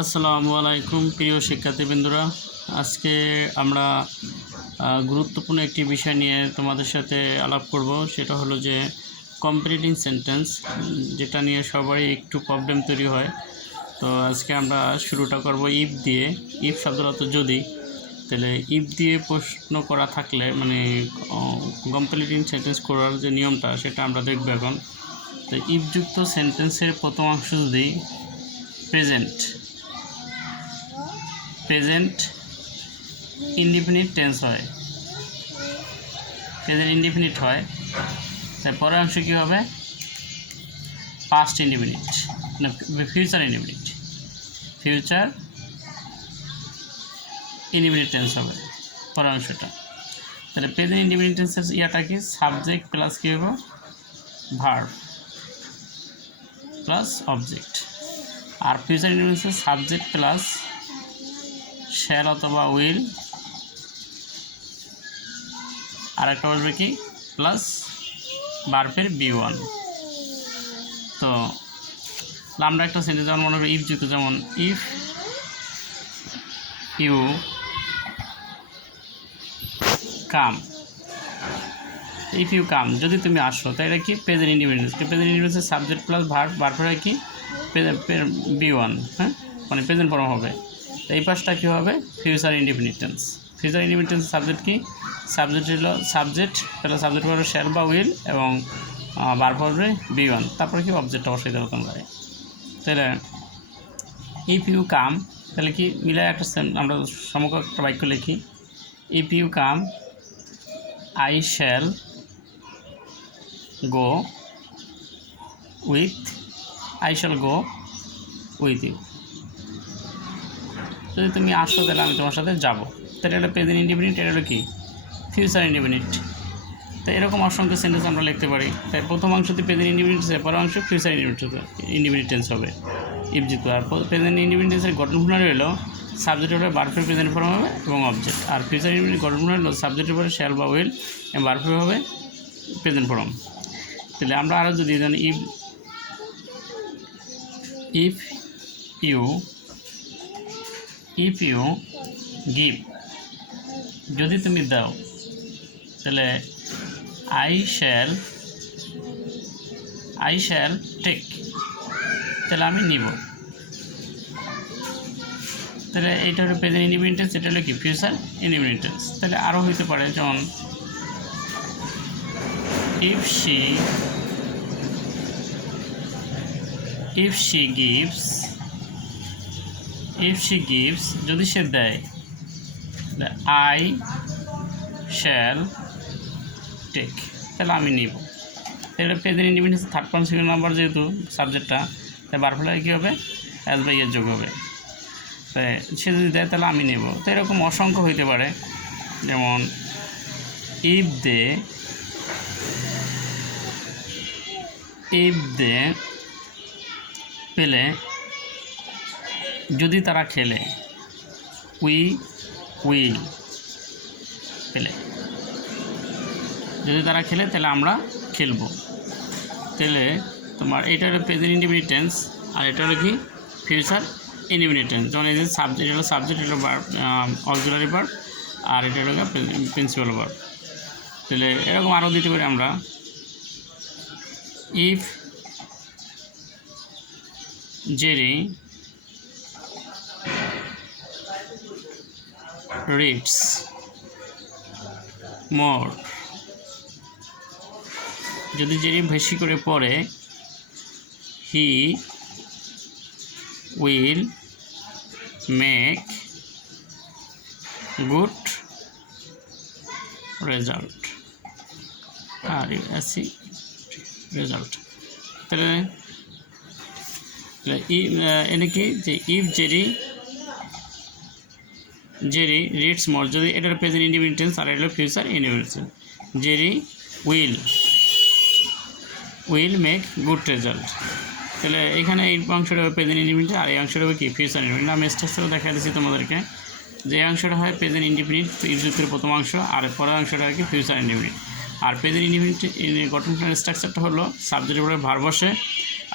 আসসালামু আলাইকুম, প্রিয় শিক্ষার্থীবৃন্দরা। আজকে আমরা গুরুত্বপূর্ণ একটি বিষয় নিয়ে তোমাদের সাথে আলাপ করব। সেটা হলো যে কম্পারেটিং সেন্টেন্স যেটা নিয়ে সবাই একটু প্রবলেম তৈরি হয়। তো আজকে আমরা শুরুটা করব ইফ দিয়ে। ইফ অর্থ যদি। তাহলে ইফ দিয়ে প্রশ্ন করা থাকলে মানে কম্পারেটিং সেন্টেন্স করার যে নিয়মটা, সেটা আমরা দেখব এখন। তো ইফযুক্ত সেন্টেন্সের প্রথম অংশ যদি প্রেজেন্ট প্রেজেন্ট ইনডিফিনিট টেন্স হয়। প্রেজেন্ট ইনডিফিনিট হয়। তার পরের অংশ কী হবে? পাস্ট ইনডিফিনিট না future indefinite future indefinite tense হবে পরের অংশটা। তাহলে প্রেজেন্ট ইনডিফিনিট টেন্সের ইয়াটা কি? সাবজেক্ট প্লাস কী হবে? ভার্ব প্লাস অবজেক্ট আর ফিউচার ইনডিফিনিটেন্সের সাবজেক্ট প্লাস শ্যাল অথবা উইল। আর একটা বলবে কি? প্লাস বার্ফের বি ওয়ান। তো, আমরা একটা সেন্টেন্স যেমন মনে করি ইফ যুক্ত, যেমন if you come if you come যদি তুমি আসো তাই এটা কি? প্রেজেন্ট ইন্ডিপেন্ডেন্স প্রেজেন্ট ইন্ডিপেন্ডেন্সের সাবজেক্ট প্লাস ভার ভার্ফের কি? বি ওয়ান হ্যাঁ? মানে প্রেজেন্ট ফর্ম হবে। তো এই পাশটা কী হবে? Future independence future independence subject কি? সাবজেক্ট হলো সাবজেক্ট তাহলে সাবজেক্ট হবে শেল বা উইল এবং বার পড়বে বি ওয়ান তারপরে কি অবজেক্ট অবশ্যই দেবো তোমরা তাহলে ইফ ইউ কাম তাহলে কি মিলে একটা আমরা সমকক্ষ একটা বাক্য লিখি। If you come I shall go with I shall go with you যদি তুমি আসো তাহলে আমি তোমার সাথে যাব। তাহলে এটা প্রেজেন্ট ইন্ডিপেন্ডেন্ট এটা হলো কি? ফিউচার ইন্ডিপেন্ডেন্ট তো এরকম অসংখ্য সেন্টেন্স আমরা লিখতে পারি। তাই প্রথম অংশতে প্রেজেন্ট ইন্ডিপেন্ডেন্স পরের অংশ ফিউচার ইন্ডিপেন্ডেন্ট ইন্ডিপেন্ডেন্স হবে। ইফযুক্ত আর প্রেজেন্ট ইন্ডিপেন্ডেন্সের গঠন প্রণালী হলো সাবজেক্ট হলে বার্ফের প্রেজেন্ট ফর্ম হবে এবং অবজেক্ট আর ফিউচার ইন্ডিপেন্ডেন্ট গঠন প্রণালী হলো সাবজেক্টের পরে শ্যাল বা উইল বার্ফের হবে প্রেজেন্ট ফর্ম তাহলে আমরা আরও যদি if if you if you give যদি তুমি দাও, তাহলে I shall I shall take তাহলে আমি নিব। তাহলে এইটা হলো প্রেজেন্ট ইন্ডিপেন্ডেন্স এটা হলো কি? ফিউচার ইন্ডিপেন্ডেন্স তাহলে আরও হইতে পারে, যেমন if she if she gives if she gives যদি সে দেয় আই শ্যাল টেক তাহলে আমি নিব। তাহলে present independence third person second number যেহেতু সাবজেক্টটা তাই বারফলায় কী হবে? অ্যাজ বাই এর যোগ হবে। তাই সে যদি দেয়, তাহলে আমি নেব। তো এরকম অসংখ্য হইতে পারে। যেমন ইফ দে ইফ দে পেলে যদি তারা খেলে উই উইল পেলে যদি তারা খেলে, তাহলে আমরা খেলব। তাহলে তোমার এটা হলো প্রেজেন্ট ইন্ডিপেন্ডেন্স আর এটা হলো কি? ফিউচার ইন্ডিপেন্ডেন্স যেমন এই যে সাবজেক্ট হলো সাবজেক্ট হলো বার অক্সিলারি বার আর এটা হলো প্রিন্সিপাল বার তাহলে এরকম আরও দিতে পারি আমরা ইফ জেরি reads more যদি জেরি বেশি করে পড়ে he will make good result আর আসি রেজাল্ট তাহলে এনে কি যে if Jerry Jerry reads more, যদি এটার প্রেজেন্ট ইন্ডিপেন্ডেন্স আর এটা future independence Jerry will will make good result. তাহলে এখানে এই অংশটা হবে প্রেজেন্ট ইন্ডিপেন্ডেন্ট আর এই অংশটা হবে কি? ফিউচার ইন্ডিপেন্ডেন্ট আমি স্ট্রাকচার দেখা দিচ্ছি তোমাদেরকে। যে অংশটা হয় প্রেজেন্ট ইন্ডিপেন্ডেন্ট ইউজুক্তের প্রথম অংশ, আর পরের অংশটা হয় কি? ফিউচার ইন্ডিপেন্ডেন্ট আর প্রেজেন্ট ইন্ডিপেন্ডেন্ট গঠন স্ট্রাকচারটা হলো সাবজেক্টের উপরে ভার বসে,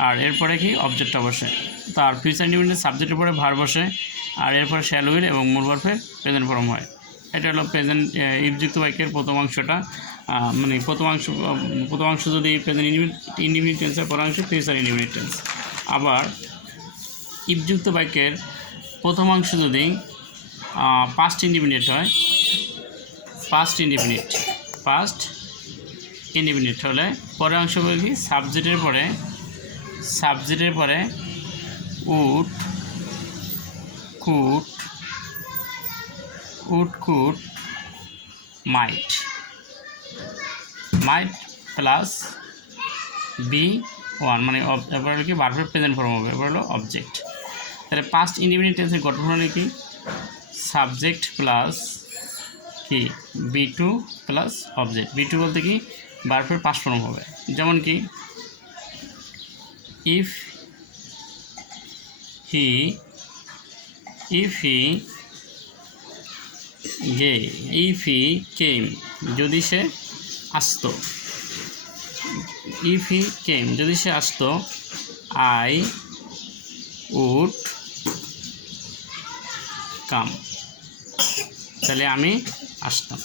আর এরপরে কি? অবজেক্টটা বসে। তার ফিউচার ইন্ডিপেন্ডেন্ট সাবজেক্টের উপরে ভার বসে আর এরপরে শ্যাল এবং মূল বার্ফের প্রেজেন্ট ফর্ম হয়। এটা হলো প্রেজেন্ট ইফযুক্ত বাক্যের প্রথম অংশটা। মানে প্রথম অংশ প্রথম অংশ যদি প্রেজেন্ট ইন্ডিপেন্ডেন্ট টেন্স হয়, পরের অংশ ফিউচার ইন্ডিপেন্ডেন্ট টেন্স আবার ইফযুক্ত বাক্যের প্রথম অংশ যদি পাস্ট ইন্ডিপেন্ডেন্ট হয় পাস্ট ইন্ডিপেন্ডেন্ট পাস্ট ইন্ডিপেন্ডেন্ট হলে পরের অংশ বলে সাবজেক্টের পরে সাবজেক্টের পরে would could would could, might. Might plus V one মানে এবার হলো কি বারবার প্রেজেন্ট ফর্ম হবে, এবার হলো অবজেক্ট তাহলে পাস্ট ইন্ডিপেন্ডেন্ট গঠন হলো কি? সাবজেক্ট প্লাস কি? V two plus object V two বলতে কি? বারফের পাস ফর্ম হবে। যেমন কি? ইফ হি ইফ হি গে, ইফ হি কেম, যদি সে আসতো। ইফ হি কেম, যদি সে আসতো, আই উড কাম। তাহলে আমি আসতাম।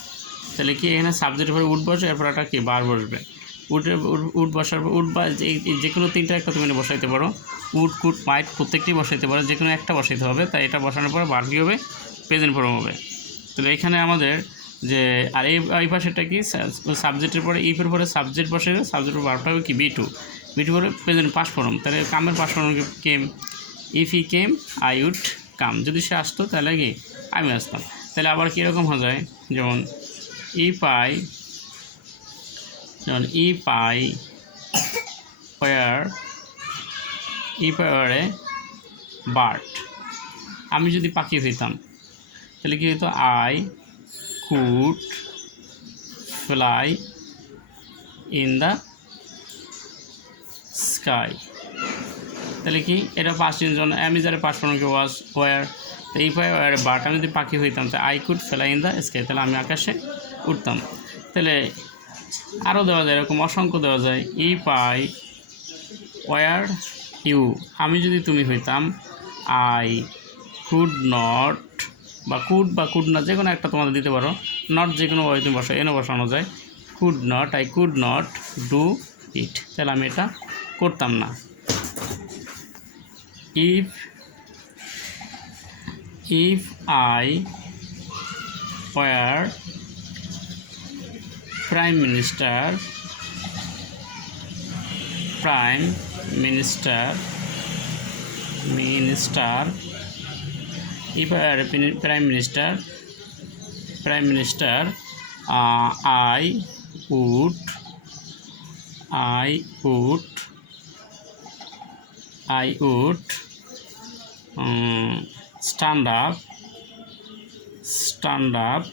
তাহলে কি এখানে সাবজেক্টের পরে উঠ বসে, এরপর একটা কি, বার বসবে? উঠে উঠ বসার উঠ বা, যে কোনো তিনটা একটা তুমি বসাইতে পারো। উড কুট মাইট প্রত্যেকটি বসাইতে পারে যে কোনো একটা বসাইতে হবে, তাই এটা বসানোর পরে বার কী হবে, প্রেজেন্ট ফর্ম হবে। তাহলে এখানে আমাদের যে, আর এই পাশেটা কি? সাবজেক্টের পরে, ইফের পরে সাবজেক্ট বসে সাবজেক্টের বারটা হবে কি? V two. বি টু পরে প্রেজেন্ট পাস ফর্ম। তাহলে কামের past form came if he came, I would come. যদি সে আসতো, তাহলে কি? আমি আসতাম। তাহলে আবার কীরকম হয়ে যায়? যেমন ই পাই যেমন ই পাই ওয়ার ই পাওয়ারে বার্ড আমি যদি পাখি হইতাম তাহলে কী হতো? I could fly in the sky. তাহলে কি? এটা দিনের জন্য আমি যারা পাঁচ পনেরোকে ওয়াজ ওয়ার। তো এই পায়ে ওয়ার আমি যদি পাখি হইতাম, তো I could fly in the sky, তাহলে আমি আকাশে উঠতাম। তাহলে আরও দেওয়া যায়, এরকম অসংখ্য দেওয়া যায়। If I were you. আমি যদি তুমি হইতাম আই কুড নট বা কুড বা কুড না যে কোনো একটা তোমাদের দিতে পারো। নট যে কোনো ওয়াই তুমি বসো এনে বসানো যায়। Could not I could not do it তাহলে আমি এটা করতাম না। If if I were prime minister prime prin- prime minister prime minister uh, I would I would I would um, stand up stand up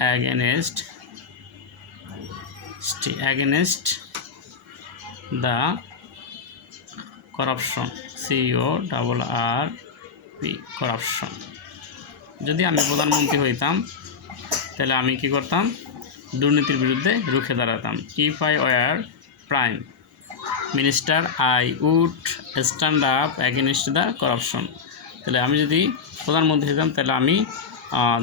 against st- against corruption C O double R P corruption যদি আমি প্রধানমন্ত্রী হইতাম, তাহলে আমি কি করতাম? দুর্নীতির বিরুদ্ধে রুখে দাঁড়াতাম। If I were prime minister I would stand up against the corruption তাহলে আমি যদি প্রধানমন্ত্রী হতাম তাহলে আমি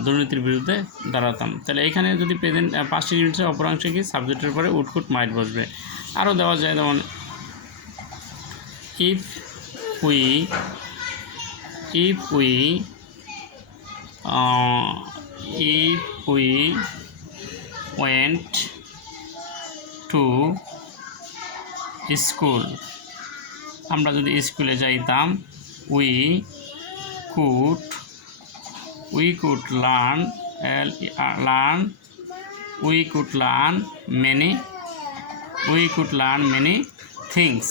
দুর্নীতির বিরুদ্ধে দাঁড়াতাম। তাহলে এখানে যদি প্রেজেন্ট পাঁচটি ইউনিটের অপরাংশে কি সাবজেক্টের পরে উটকুট মাইট বসবে। আরও দেওয়া যায়, যেমন if we if we if we went to school আমরা যদি স্কুলে যাইতাম we could we could learn learn we could learn many we could learn many things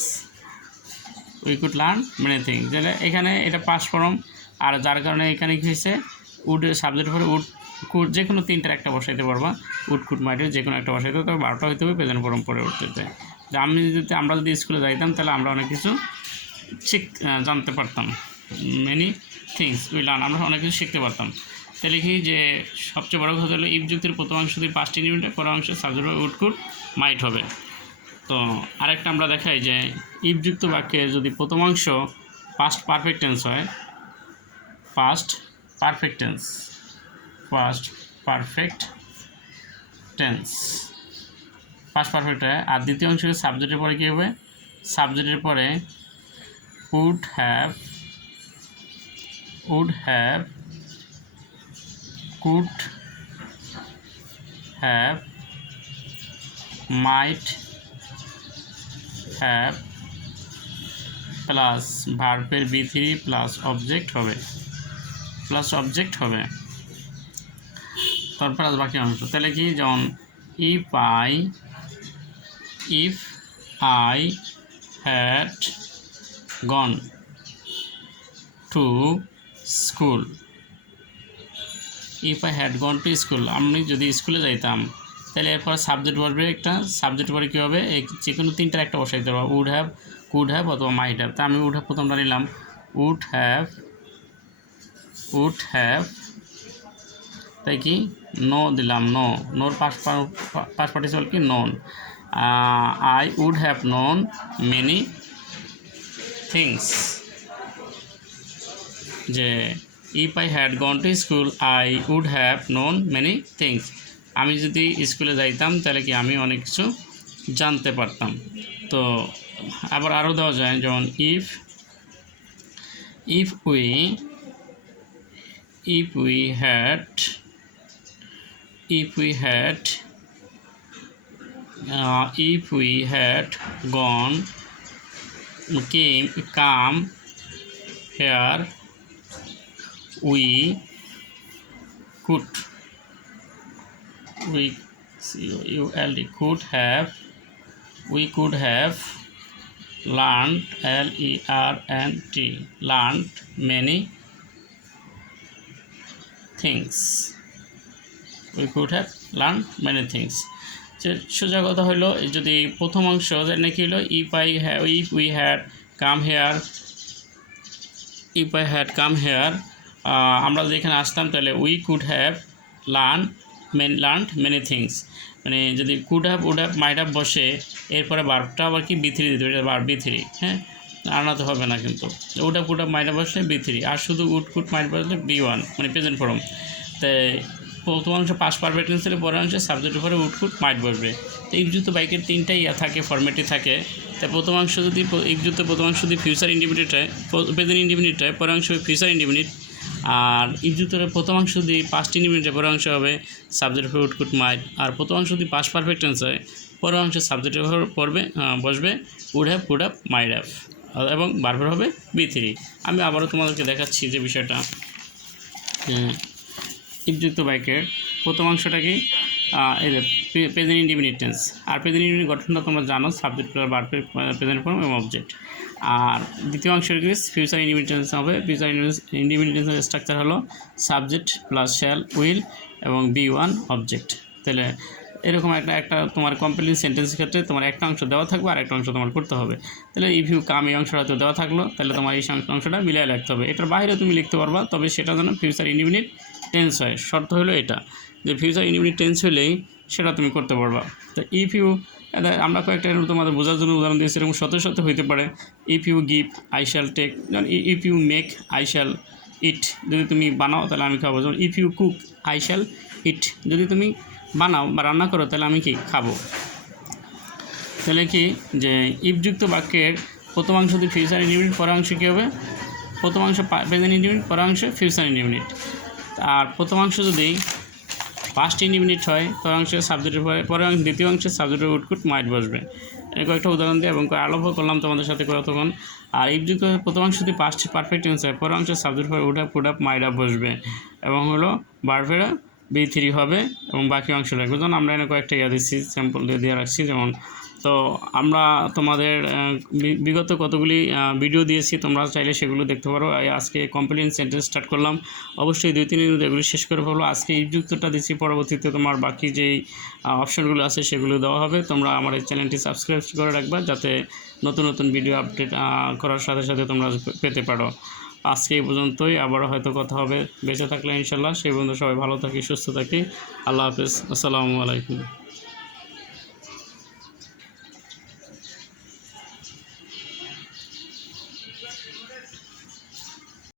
we could learn many things তাহলে এখানে এটা পাস ফর্ম আর যার কারণে এখানে কী হয়েছে? উড সাবজেক্ট পরে উড কুট যে কোনো তিনটার একটা বসাইতে পারবা। উড কুট মাইটে যে কোনো একটা বসাইতে তবে বারোটা হইতে হবে প্রেজেন্ট ফর্ম পরে উঠতে আমি যদি আমরা যদি স্কুলে যাইতাম, তাহলে আমরা অনেক কিছু শিখ জানতে পারতাম। মেনি থিংস উই লার্ন আমরা অনেক কিছু শিখতে পারতাম। তাহলে কি যে সবচেয়ে বড় কথা হলো ইফ যুক্তির প্রথম অংশ দিয়ে পাঁচটি ইউনিটে পরের অংশ সাবজেক্ট উডকুট মাইট হবে। তো আরেকটা আমরা দেখাই যে ইফযুক্ত বাক্যে যদি প্রথম অংশ পাস্ট পারফেক্ট টেন্স হয় past perfect tense past perfect tense past perfect হয়, আর দ্বিতীয় অংশ সাবজেক্টের পরে কী হবে? সাবজেক্টের পরে would have would have could have might have plus ভার্বের বি থ্রি প্লাস অবজেক্ট হবে। প্লাস অবজেক্ট হবে। তারপর আর বাকি অংশ। তাহলে কি? যেমন if I if I had gone to school if I had gone to school আমি যদি স্কুলে যাইতাম তাহলে এরপর সাবজেক্ট বসবে একটা সাবজেক্ট পরে কী হবে? যে কোনো তিনটার একটা বসাই দিতে পারব। উড হ্যাভ কুড হ্যাভ অথবা মাইট হ্যাভ তা আমি উড হ্যাভ প্রথমটা নিলাম। উড হ্যাভ উড হ্যাভ তাই কি? নো দিলাম নো নোর পাস পাস পার্টিসিপাল কি? Known I would have known many things যে if I had gone to school I would have known many things আমি যদি স্কুলে যাইতাম তাহলে কি আমি অনেক কিছু জানতে পারতাম। তো আবার আরও দেওয়া যায় যেমন if if we we had if we had uh, if we had gone came come here we could we C-O-U-L-D could have we could have learned L-E-R-N-T learned many things we could have learned many things যে সোজা কথা হলো যদি প্রথম অংশ যেটা কি হলো if I have if we had come here if I had come here আমরা যদি এখানে আসতাম তাহলে we could have learn men learn many things মানে যদি could have would have might have বসে, এরপরে বার্বটা আবার কি? বি থ্রি দিতে হবে, এটা বার বি থ্রি হ্যাঁ? আনাতে হবে না কিন্তু। Would have could have might have বসলে বি থ্রি আর শুধু উড কুড মাইড বসলে বি ওয়ান মানে প্রেজেন্ট ফর্ম তাই প্রথম অংশ পাস পারফেক্ট টেন্সের পরের অংশে সাবজেক্টের পরে উটকুট মাইট বসবে। তো ইফযুক্ত বাইকের তিনটাই থাকে ফর্মেটই থাকে। তাই প্রথম অংশ যদি ইফযুক্ত প্রথম অংশ যদি ফিউচার ইন্ডিপেন্ডেন্ট হয় প্রেজেন্ট ইন্ডিপেন্ডেন্ট হয়, পরের অংশ ফিউচার ইন্ডিপেন্ডেন্ট আর ইফযুক্তের প্রথম অংশ যদি পাঁচটি হয় পরের অংশ হবে সাবজেক্টের পরে উটকুট মাইট। আর প্রথম অংশ যদি পাস পারফেক্ট হয়, পরের অংশে সাবজেক্টের পড়বে বসবে would have could have might have এবং বারবার হবে বি থ্রি। আমি আবারও তোমাদেরকে দেখাচ্ছি যে বিষয়টা। ইফযুক্ত বাইকের প্রথম অংশটা কি? প্রেজেন্ট ইন্ডিপেন্ডেন্ট টেন্স আর প্রেজেন্ট ইন্ডিপেন্ডেন্ট গঠনটা তোমরা জানো সাবজেক্ট বার প্রেজেন্ট ফর্ম এবং অবজেক্ট আর দ্বিতীয় অংশের কি ফিউচার ইন্ডিপেন্ডেন্স হবে। ফিউচার ইন্ডিপেন্ডেন্সের স্ট্রাকচার হলো সাবজেক্ট প্লাস শ্যাল উইল এবং বি ওয়ান অবজেক্ট তাহলে এরকম একটা একটা তোমার কমপ্লিট সেন্টেন্সের ক্ষেত্রে তোমার একটা অংশ দেওয়া থাকবে আর একটা অংশ তোমার করতে হবে। তাহলে ইফ ইউ কাম এই অংশটা তো দেওয়া থাকল, তাহলে তোমার এই অংশটা মিলিয়ে রাখতে হবে। এটার বাইরে তুমি লিখতে পারবা, তবে সেটা যেন ফিউচার ইন্ডিপেন্ডেন্ট টেন্স হয়। শর্ত হলো এটা। যে ফিউচার ইন্ডিপেন্ডেন্ট টেন্স হলেই সেটা তুমি করতে পারবা। তো ইফ ইউ আমরা কয়েকটা তোমাদের বোঝার জন্য উদাহরণ দিয়েছি, এরকম শত শত হইতে পারে। If you give I shall take যেমন if you make I shall eat যদি তুমি বানাও তাহলে আমি খাব। যেমন if you cook I shall eat যদি তুমি বানাও বা রান্না করো তাহলে আমি কি খাব? তাহলে কি যে ইফযুক্ত বাক্যের প্রথম অংশ যদি ফিউচার পরের অংশ কী হবে? প্রথম অংশ প্রেজেন্ট পরের অংশ ফিউচার ইন্ডিপেন্ডেন্ট আর প্রথমাংশ যদি ফার্স্ট ইউনিট হয়, পরের অংশের সাবজেক্টের পরে, পরের অংশ দ্বিতীয় অংশের সাবজেক্টের উটকুট মাইট বসবে। এর কয়েকটা উদাহরণ দিয়ে এবং আলোভ করলাম তোমাদের সাথে কতক্ষণ আর ইফযুক্ত প্রথম অংশ যদি পাস্ট পারফেক্ট টেন্স হয়, পরের অংশের সাবজেক্ট পরে আপ মাইড আপ বসবে। এবং হলো বারফেরা বি থ্রি হবে এবং বাকি অংশ লাগবে। যেমন আমরা এনে কয়েকটা ইয়া দিচ্ছি স্যাম্পল দিয়ে দিয়ে রাখছি। যেমন তো আমরা তোমাদের বিগত কতগুলি ভিডিও দিয়েছি, তোমরা চাইলে সেগুলো দেখতে পারো। আজকে কমপ্লেন সেন্টেন্স স্টার্ট করলাম। অবশ্যই দুই, তিন দিন এগুলো শেষ করে ফেলো। আজকে ইফযুক্তটা দিচ্ছি, পরবর্তীতে তোমার বাকি যেই অপশনগুলো আছে সেগুলো দেওয়া হবে। তোমরা আমার এই চ্যানেলটি সাবস্ক্রাইব করে রাখবা, যাতে নতুন নতুন ভিডিও আপডেট করার সাথে সাথে তোমরা পেতে পারো। আজকে এই পর্যন্তই আবারও হয়তো কথা হবে। বেঁচে থাকলে ইনশাল্লাহ সেই পর্যন্ত সবাই ভালো থাকি, সুস্থ থাকি। আল্লাহ হাফিজ। আসসালামু আলাইকুম।